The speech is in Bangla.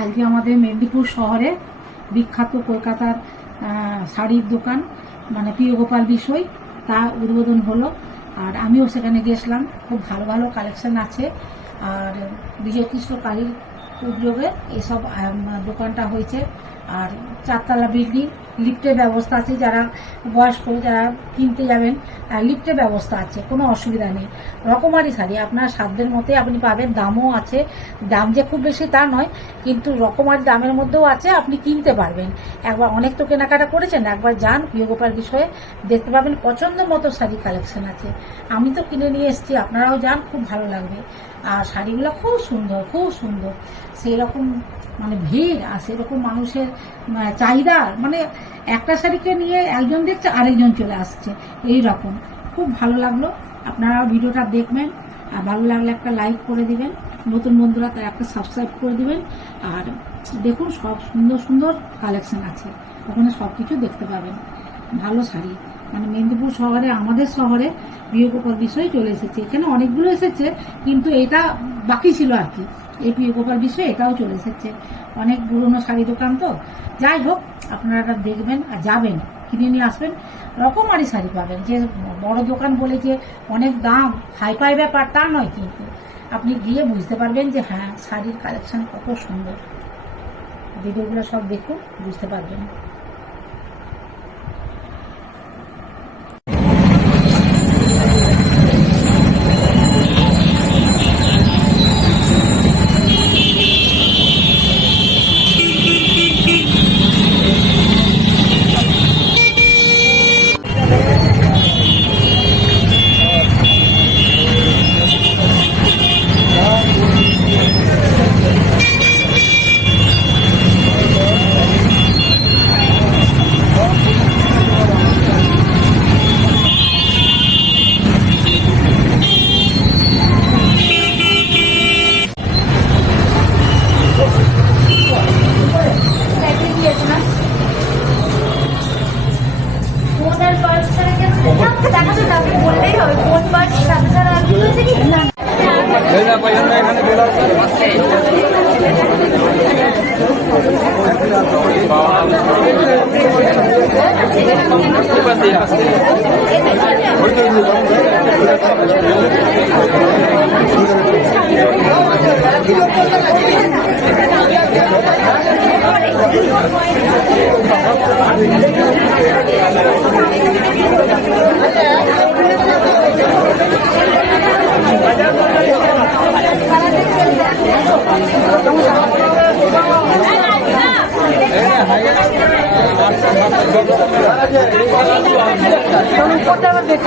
আজকে আমাদের মেদিনীপুর শহরে বিখ্যাত কলকাতার শাড়ির দোকান মানে প্রিয় গোপাল বিষয়, তা উদ্বোধন হলো। আর আমিও সেখানে গেছিলাম। খুব ভালো ভালো কালেকশন আছে। আর বিজয়কৃষ্ণ কালীর উদ্যোগে এসব দোকানটা হয়েছে। আর চারতলা বিল্ডিং লিফটের ব্যবস্থা আছে, যারা বয়স্ক, যারা কিনতে যাবেন লিফটের ব্যবস্থা আছে, কোনো অসুবিধা নেই। রকমারি শাড়ি, আপনার সাধ্যের মতে আপনি পাবেন, দামও আছে। দাম যে খুব বেশি তা নয়, কিন্তু রকমারি দামের মধ্যেও আছে, আপনি কিনতে পারবেন। একবার অনেক তো কেনাকাটা করেছেন, একবার যান প্রিয়গোপাল বিষয়ে, দেখতে পাবেন পছন্দ মতো শাড়ি কালেকশন আছে। আমি তো কিনে নিয়ে এসেছি, আপনারাও যান, খুব ভালো লাগবে। আর শাড়িগুলো খুব সুন্দর খুব সুন্দর। সেই রকম মানে ভিড় আর সেরকম মানুষের চাহিদা মানে একটা শাড়িকে নিয়ে একজন দেখছে, আরেকজন চলে আসছে এই রকম খুব ভালো লাগল। আপনারা ভিডিওটা দেখবেন। আর ভালো লাগলে একটা লাইক করে দিবেন। নতুন বন্ধুরা তাই একটা সাবস্ক্রাইব করে দিবেন। আর দেখুন, সব সুন্দর সুন্দর কালেকশন আছে। ওখানে সব কিছু দেখতে পাবেন। ভালো শাড়ি। মানে মেদিনীপুর শহরে, আমাদের শহরে প্রিয়গোপাল বিষয় চলে এসেছে। এখানে অনেকগুলো এসেছে, কিন্তু এটা বাকি ছিল আর কি। এই প্রিয়গোপাল বিষয় এটাও চলে এসেছে। অনেক পুরনো শাড়ি দোকান তো। যাই হোক, আপনারা দেখবেন আর যাবেন, কিনে নিয়ে আসবেন। রকমারি শাড়ি পাবেন। যে বড় দোকান বলে যে অনেক দাম হাই ফাই ব্যাপার, তা নয় কিন্তু। আপনি গিয়ে বুঝতে পারবেন যে হ্যাঁ শাড়ির কালেকশন কত সুন্দর। ভিডিওগুলো সব দেখুন, বুঝতে পারবেন। ফোনের পার্স ছাড়া কেন দেখা তো আপনি বললেই হবে ফোন পার্স সাথে ছাড়া আর কিছু আছে কি না এই তুমি দেখছ